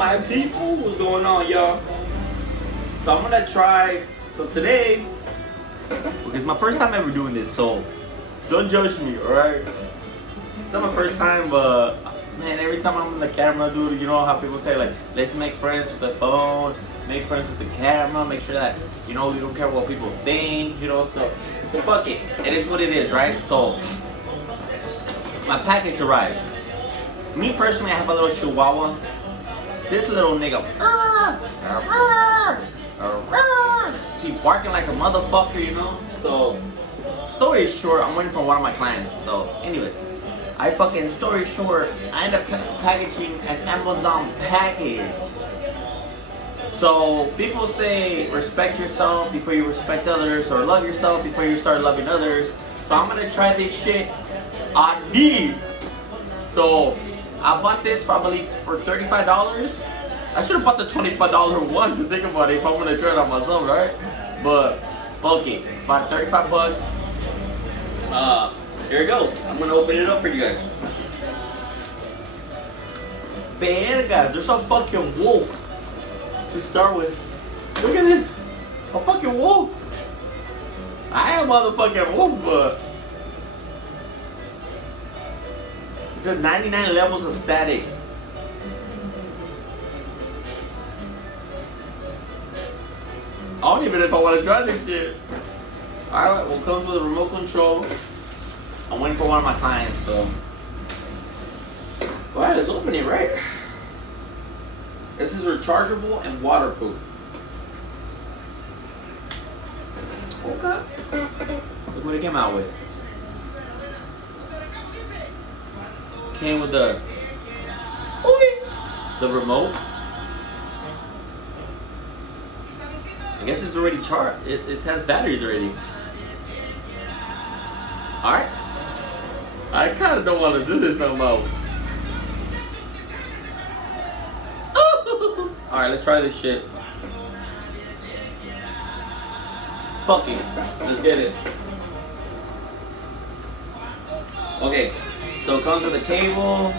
my people? What's going on, y'all? So I'm gonna try. So today, because it's my first time ever doing this, so don't judge me, alright? It's not my first time, but man, every time I'm on the camera, dude, you know how people say, like, let's make friends with the phone, make friends with the camera, make sure that, you know, you don't care what people think, you know, so fuck it. It is what it is, right? So, my package arrived. Me personally, I have a little chihuahua. This little nigga, he's barking like a motherfucker, you know? So, story short, I'm waiting for one of my clients. So, anyways, story short, I end up packaging an Amazon package. So, people say respect yourself before you respect others, or love yourself before you start loving others. So, I'm gonna try this shit on me. So, I bought this probably for $35. I should have bought the $25 one to think about it if I'm gonna try it on myself, right? But, okay, about 35 bucks. Here it goes. I'm gonna open it up for you guys. Verga, there's a fucking wolf to start with. Look at this. A fucking wolf. I am a motherfucking wolf, but it says 99 levels of static. I don't even know if I want to try this shit. Alright, well, it comes with a remote control. I'm waiting for one of my clients, so. Alright, let's open it, right? This is rechargeable and waterproof. Okay. Look what it came out with. Came with the remote. I guess it's already charged. It has batteries already. Alright. I kind of don't want to do this no more. Alright, let's try this shit. Fuck it. Let's get it. Okay. So it comes with a cable.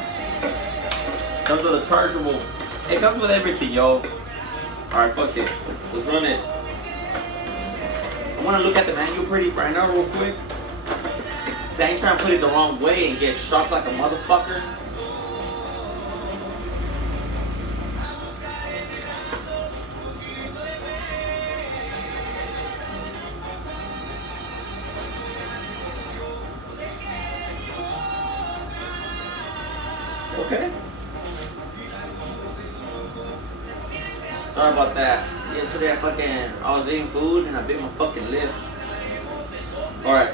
Comes with a chargeable. It comes with everything, yo. Alright, fuck it. Let's run it. I want to look at the manual right now real quick. So I ain't trying to put it the wrong way and get shocked like a motherfucker. Okay. Sorry about that. Yesterday I was eating food and I bit my fucking lip. Alright.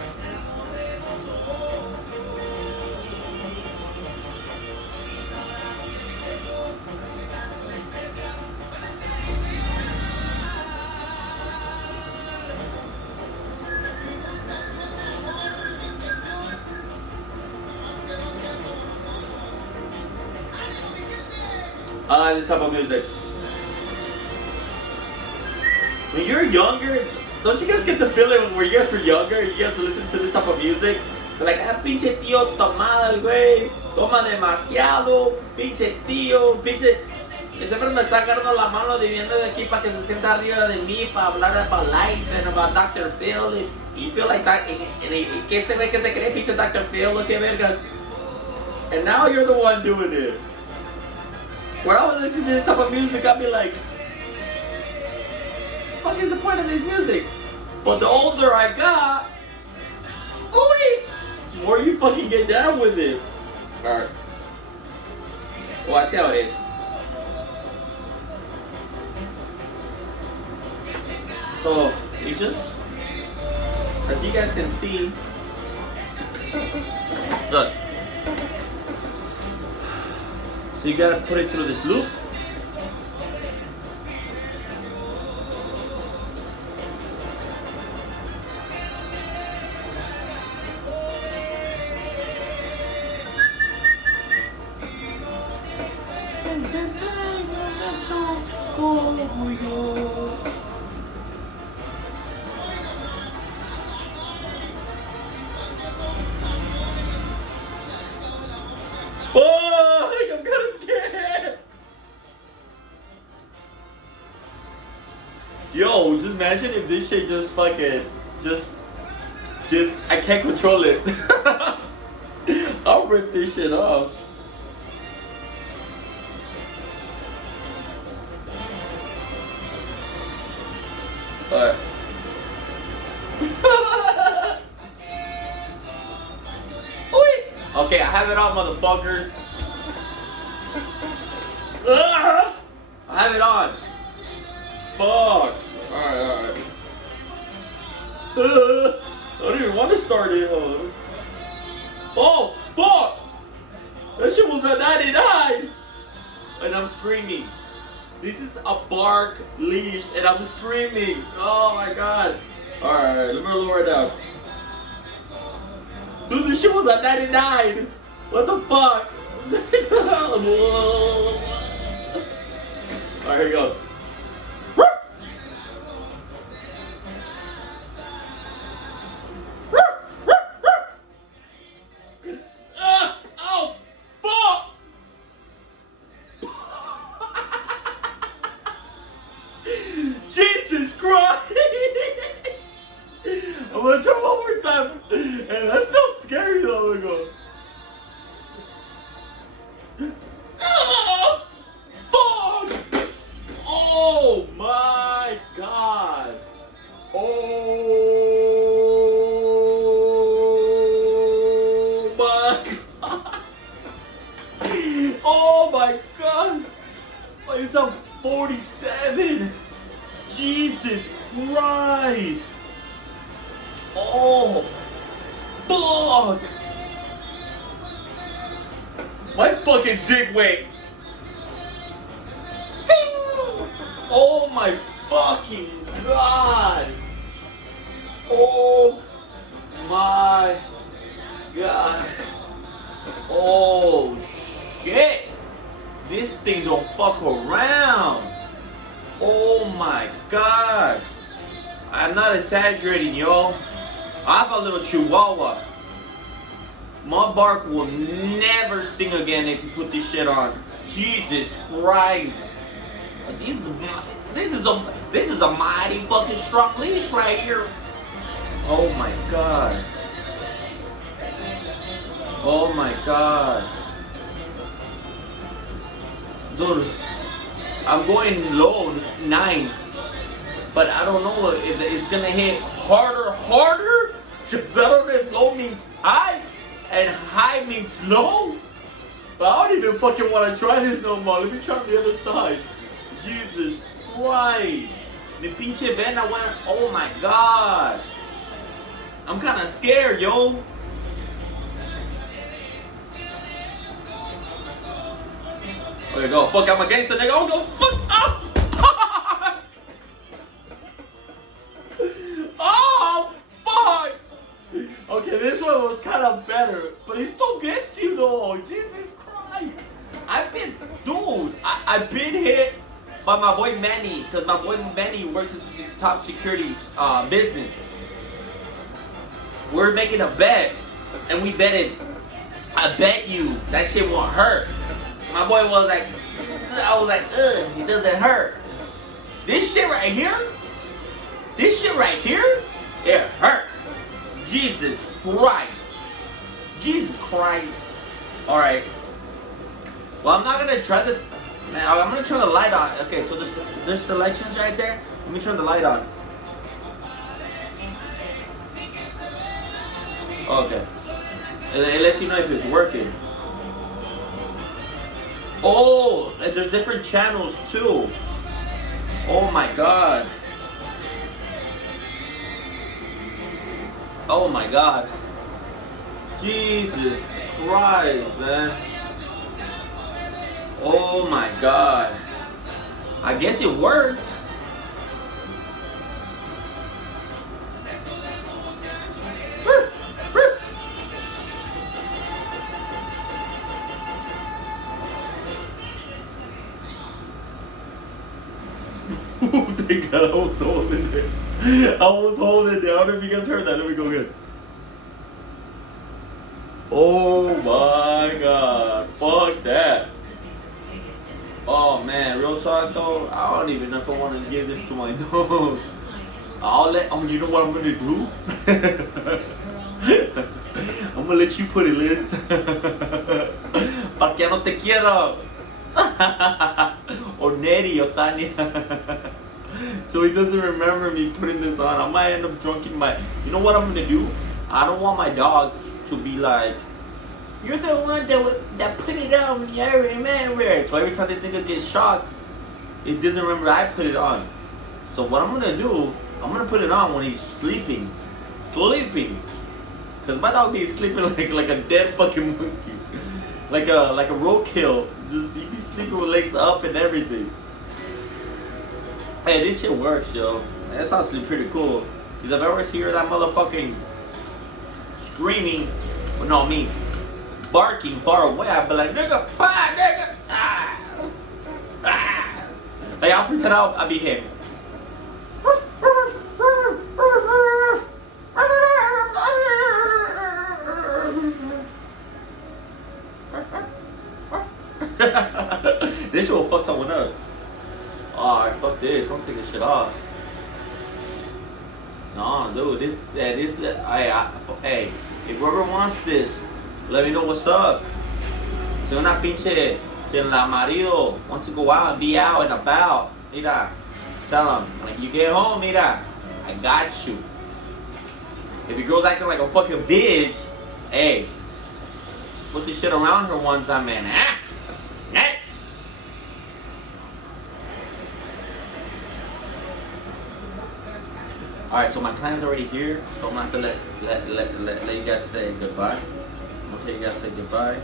I like this type of music. When you're younger, don't you guys get the feeling where you guys were younger, you guys listen to this type of music? They're like, ah, pinche tío tomada el güey, toma demasiado, pinche tío, pinche. Y siempre me está agarrando la mano de viendo de aquí para que se sienta arriba de mí, para hablar about life and about Dr. Phil. And you feel like that, que este güey que se cree pinche Dr. Phil, lo que vergas. And now you're the one doing it. When I was listening to this type of music, I'd be like, what the fuck is the point of this music? But the older I got, the more you fucking get down with it. Alright. Well, I see how it is. So, you just, as you guys can see, look. So you gotta put it through this loop. imagine if this shit just fucking, I can't control it. I'll rip this shit off. Alright. Okay, I have it on, motherfuckers. I have it on. Fuck. Alright. I don't even want to start it. Oh, fuck. That shit was at 99. And I'm screaming. This is a bark leash and I'm screaming. Oh my god. Alright, let me lower it down. Dude, this shit was at 99. What the fuck? Alright, here it goes. Oh, fuck! Jesus Christ! I'm gonna try one more time. And that's still scary though. I'm gonna go. Oh, fuck! Oh my god! Oh my god! Oh my god! It's a 47! Jesus Christ! Oh, fuck! My fucking dick weight! Oh my fucking god! Oh my god! Oh shit! This thing don't fuck around! Oh my god! I'm not exaggerating, yo. I have a little chihuahua. My bark will never sing again if you put this shit on. Jesus Christ. This is a mighty fucking strong leash right here. Oh my god. Oh my god. Dude, I'm going low, 9. But I don't know if it's gonna hit harder. Because I don't know if low means high and high means low. But I don't even fucking want to try this no more. Let me try the other side. Jesus Christ. Mi pinche vena went, oh my god. I'm kind of scared, yo. There you go. Fuck, I'm against the nigga. Oh, go fuck up. Oh, fuck. Okay, this one was kind of better, but it still gets you though. Jesus Christ. I've been hit by my boy Manny, because my boy Manny works in top security business. We're making a bet, and we betted, I bet you that shit won't hurt. My boy was like, I was like, ugh, it doesn't hurt. This shit right here, it hurts. Jesus Christ. Jesus Christ. Alright. Well, I'm not gonna try this. Man, I'm gonna turn the light on. Okay, so there's selections right there. Let me turn the light on. Okay. It lets you know if it's working. Oh, and there's different channels too. Oh my god. Oh my god. Jesus Christ, man. Oh my god. I guess it works. Thank God I was holding it. I was holding it. I don't know if you guys heard that. Let me go again. Oh my god. Fuck that. Oh man, real talk though, I don't even know if I want to give this to my dog. Oh, you know what I'm gonna do? I'm gonna let you put it, Liz. Para que no te quiero. Or Nettie or Tanya. So he doesn't remember me putting this on. I might end up drunk in my. You know what I'm gonna do? I don't want my dog to be like, you're the one that put it on. Yeah, I remember. So every time this nigga gets shocked, it doesn't remember I put it on. So what I'm gonna do, I'm gonna put it on when he's sleeping. Cause my dog be sleeping like a dead fucking monkey. Like a roadkill. Just he be sleeping with legs up and everything. Hey, this shit works, yo. That's honestly pretty cool. Cause I've ever heard that motherfucking screaming, well, no, me barking far away, I'd be like, nigga, bah, nigga, ah, ah. Like I'll pretend I'll be him. This shit will fuck someone up. Alright, fuck this. Don't take this shit off. No, dude, hey, if whoever wants this, let me know what's up. Si una pinche, si el marido wants to go out and be out and about, mira, tell him, when you get home, mira, I got you. If your girl's acting like a fucking bitch, hey, put this shit around her one time, man. Alright, so my client's already here, so I'm gonna have to let you guys say goodbye. I'm gonna tell you guys say goodbye.